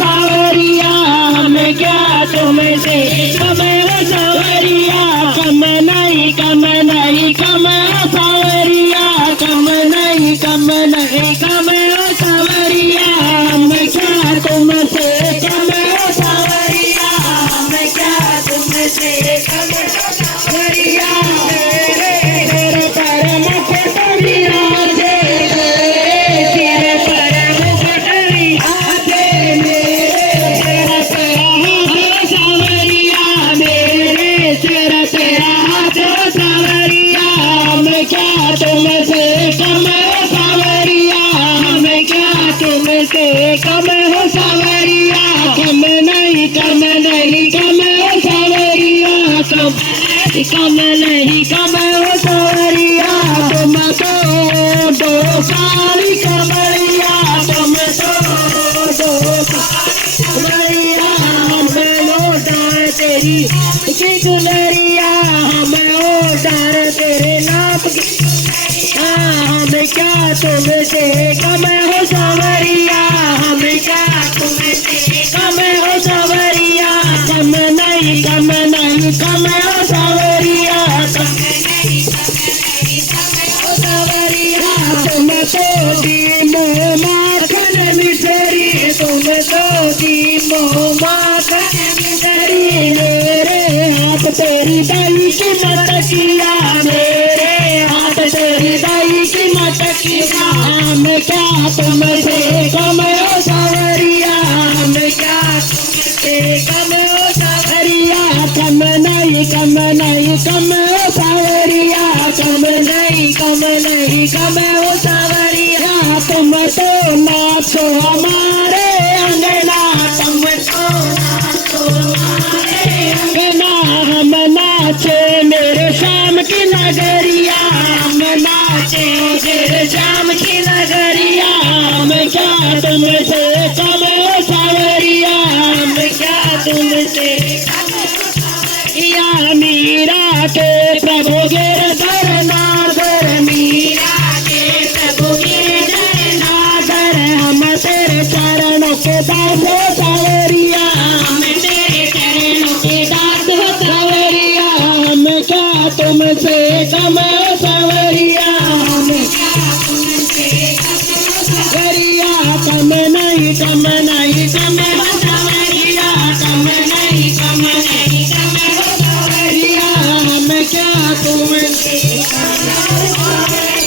सावरिया हम क्या तुमसे कम हो सावरिया कम नहीं कम नहीं कम हो सावरिया कम नहीं कम नहीं कम हो सावरिया हम क्या तुमसे कम हो सावरिया हम क्या तुमसे कम हो सावरिया तेरे पर मुकुट विराजे सिर पर मुकुट विराजे मेरे तेरा हाथ सावरिया मेरे सिर तेरा हाथ सावरिया हम क्या तुमसे कम हो सावरिया हम क्या तुमसे कम हो सावरिया कम नहीं कम नहीं कम हो सावरिया कम नहीं कम हो सावरिया तुम तो दो सारी कमरिया तुम तो दो कमरिया हम लौटा तेरी की दुलरिया हम लौटा तेरे नाम की हम क्या तुमसे कम हो सावरिया हम क्या तुमसे कम हो सावरिया कम नहीं कम नहीं कम हो सावरिया कम नहीं हो सावरिया तुम तो दीमो माखन मिसरी तुम तो दीमो माखन मिसरी मेरे हाथ तेरी दही की मटकिया मेरे हाथ तेरी दही की मटकिया हम क्या तुमसे कम हो सावरिया हम क्या तुमसे कम हो सावरिया कम नहीं कम नहीं कम हो सावरिया कम नहीं कम नहीं कम हो सावरिया तुम तो नाचो हमारे अंगना तुम तो नाचो हमारे अंगना हम नाचे मेरे शाम की नगरिया हम नाचे मेरे शाम की नगरिया हम क्या तुमसे कम हो सावरिया हम क्या तुमसे या मीरा के प्रभु गिरधर नागर मीरा के प्रभु गिरधर नागर हम तेरे चरणों के दास हो सावरिया हम तेरे चरणों के दास हो सावरिया हम क्या तुमसे कम हो सावरिया हम क्या तुमसे कम हो सावरिया कम नहीं कम नहीं